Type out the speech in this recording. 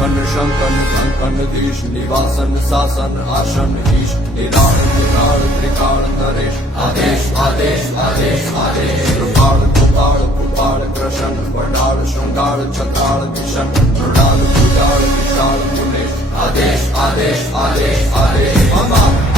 शंखन शंकन कंकनधीश निवासन शासन आसन ईश निराळ निराळ त्रिकाळ नरेश आदेश आदेश आदेश आदेश कृपाळ कृपाळ कृपाळ कृष्ण वडाळ शृंगाळ छत्राळ किशन मृणाल भुजाळ विशाल मुनेश आदेश आदेश आदेश आदेश